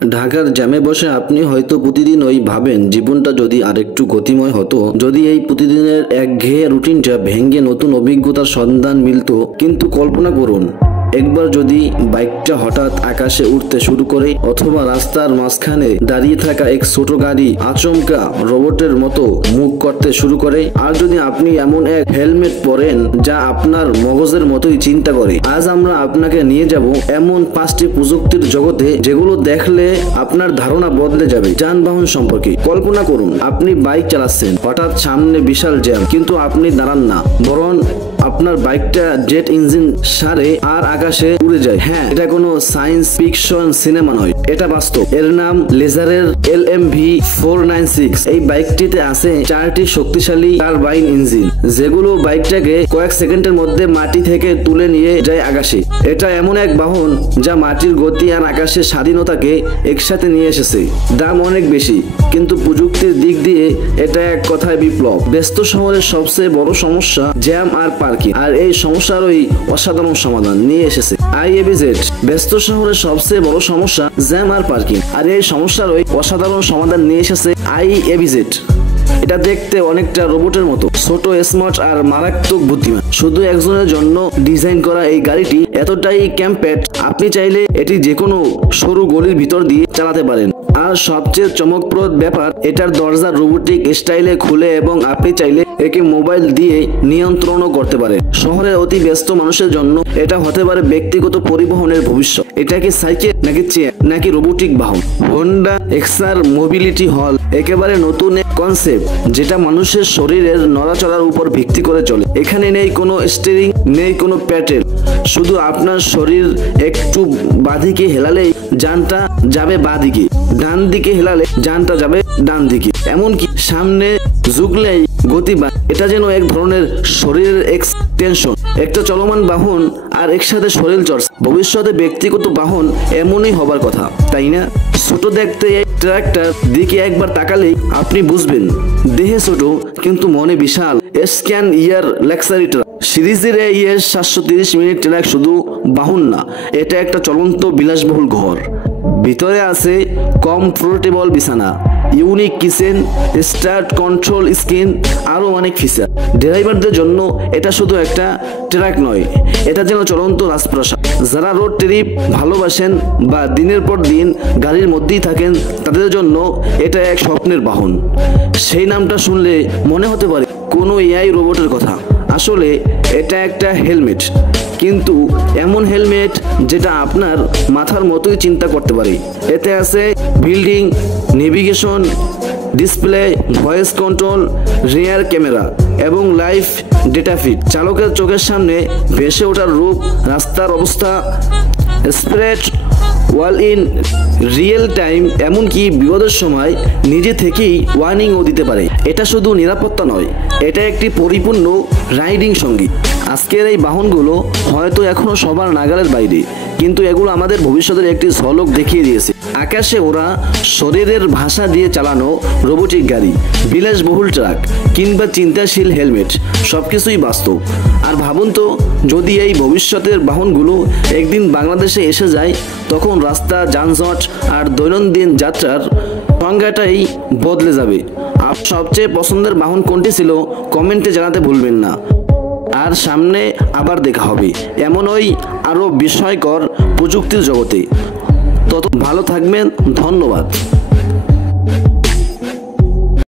ঢাকার জ্যামে বসে আপনি হয়তো প্রতিদিন ওই ভাবেন জীবনটা যদি আরেকটু গতিময় হতো, যদি এই প্রতিদিনের একঘেয়ে রুটিনটা ভেঙে নতুন অভিজ্ঞতার সন্ধান মিলতো। কিন্তু কল্পনা করুন, একবার যদি বাইকটা হঠাৎ আকাশে উঠতে শুরু করে, অথবা রাস্তার মাঝখানে দাঁড়িয়ে থাকা এক ছোট গাড়ি আচমকা রোবটের মতো মুভ করতে শুরু করে, আর যদি আপনি এমন এক হেলমেট পরেন যা আপনার মগজের মতোই চিন্তা করে। আজ আমরা আপনাকে নিয়ে যাব এমন 5টি প্রযুক্তির জগতে যেগুলো দেখলে আপনার ধারণা বদলে যাবে যানবাহন সম্পর্কে। কল্পনা করুন, আপনি বাইক চালাচ্ছেন, হঠাৎ সামনে বিশাল জ্যাম, কিন্তু আপনি দাঁড়ান না, বরং আপনার বাইকটা জেট ইঞ্জিন সারে আর আকাশে উড়ে যায়। হ্যাঁ, এটা কোনো সায়েন্স ফিকশন সিনেমা নয়, এটা বাস্তব। এর নাম লেজারের LMV496। এই বাইকটিতে আছে 4টি শক্তিশালী টারবাইন ইঞ্জিন, যেগুলো বাইকটাকে কয়েক সেকেন্ডের মধ্যে মাটি থেকে তুলে নিয়ে যায় আকাশে। এটা এমন এক বাহন যা মাটির গতি আর আকাশের স্বাধীনতাকে একসাথে নিয়ে এসেছে। দাম অনেক বেশি, কিন্তু প্রযুক্তির দিক দিয়ে এটা এক কথায় বিপ্লব। ব্যস্ত শহরের সবচেয়ে বড় সমস্যা জ্যাম আর পার্কিং, আর এই সমস্যার ওই অসাধারণ সমাধান নিয়ে এসেছে IABZ। ব্যস্ত শহরের সবচেয়ে বড় সমস্যা জ্যাম আর পার্কিং, আর এই সমস্যার ওই অসাধারণ সমাধান নিয়ে এসেছে IABZ। এটা দেখতে অনেকটা রোবটের মতো, ছোট, স্মার্ট আর মারাত্মক বুদ্ধিমান। শুধু একজনের জন্য ডিজাইন করা এই গাড়িটি এতটাই কম্প্যাক্ট, আপনি চাইলে এটি যে কোনো সরু গলির ভিতর দিয়ে চালাতে পারেন। আর সবচেয়ে চমকপ্রদ ব্যাপার, এটার দরজা রোবোটিক স্টাইলে খুলে এবং আপনি চাইলে একে মোবাইল দিয়ে নিয়ন্ত্রণও করতে পারেন। শহরের অতি ব্যস্ত মানুষের জন্য এটা হতে পারে ব্যক্তিগত পরিবহনের ভবিষ্যৎ। এটা কি সাইকেল, নাকি চেয়ার, নাকি রোবোটিক বাহন? হোন্ডা এক্সার মোবিলিটি হল একেবারে নতুন এক কনসেপ্ট, যেটা মানুষের শরীরের নড়াচড়ার উপর ভিত্তি করে চলে। এখানে নেই কোনো স্টিয়ারিং, নেই কোনো প্যাডেল, শুধু আপনার শরীর একটু বাঁদিকে হেলালেই যানটা যাবে বাঁদিকে, ডান দিকে হেলালে যানটা যাবে ডান দিকে, এমনকি সামনে ঝুঁকলেই গতি বাড়ে। এটা যেন এক ধরনের শরীরের এক্সটেনশন, একটা চলমান বাহন আর একসাথে শরীর চর্চা। ভবিষ্যতে ব্যক্তিগত বাহন এমনই হবার কথা, তাই না? ছোট দেখতে এই ট্রাকটার দিকে একবার তাকালেই আপনি বুঝবেন, দেহে ছোট কিন্তু মনে বিশাল। স্ক্যান ইয়ার লাক্সারি ট্রাক সিরিজের এই 730 মিনিট ট্রাক শুধু বাহন না, এটা একটা চলন্ত বিলাসবহুল ঘর। ভিতরে আছে কমফোর্টেবল বিছানা, unique kitchen, start control screen, আরো অনেক ফিচার। ড্রাইভারদের জন্য এটা শুধু একটা ট্রাক নয়, এটা যেন চলন্ত রাজপ্রাসাদ। যারা রোড ট্রিপ ভালোবাসেন বা দিনের পর দিন গাড়ির মধ্যেই থাকেন, তাদের জন্য এটা এক স্বপ্নের বাহন। সেই নামটা শুনলে মনে হতে পারে কোনো AI রোবটের কথা। আসলে এটা একটা হেলমেট, কিন্তু এমন হেলমেট যেটা আপনার মাথার মতোই চিন্তা করতে পারে। এতে আছে building navigation display, voice control, rear camera এবং লাইভ ডেটা ফিড। চালকের চোখের সামনে ভেসে ওঠার রূপ, রাস্তার অবস্থা, spread wall in real time, এমনকি বিপদের সময় নিজে থেকেই ওয়ার্নিংও দিতে পারে। এটা শুধু নিরাপত্তা নয়, এটা একটি পরিপূর্ণ রাইডিং সঙ্গী। আজকের এই বাহনগুলো হয়তো এখনো সবার নাগালের বাইরে, কিন্তু এগুলো আমাদের ভবিষ্যতের একটি ঝলক দেখিয়ে দিয়েছে। আকাশে ওরা শরীরের ভাষা দিয়ে চালানো রোবোটিক গাড়ি, বিলাসবহুল ট্রাক কিংবা চিন্তাশীল হেলমেট, সবকিছুই বাস্তব। আর ভাবুন তো, যদি এই ভবিষ্যতের বাহনগুলো একদিন বাংলাদেশে এসে যায়, তখন রাস্তা, যানজট আর দৈনন্দিন যাত্রার সংজ্ঞাটাই বদলে যাবে। আপনার সবচেয়ে পছন্দের বাহন কোনটি ছিল কমেন্টে জানাতে ভুলবেন না। আর সামনে আবার দেখা হবে এমন ওই আরো বিস্ময়কর প্রযুক্তির জগতে। তত ভালো থাকবেন, ধন্যবাদ।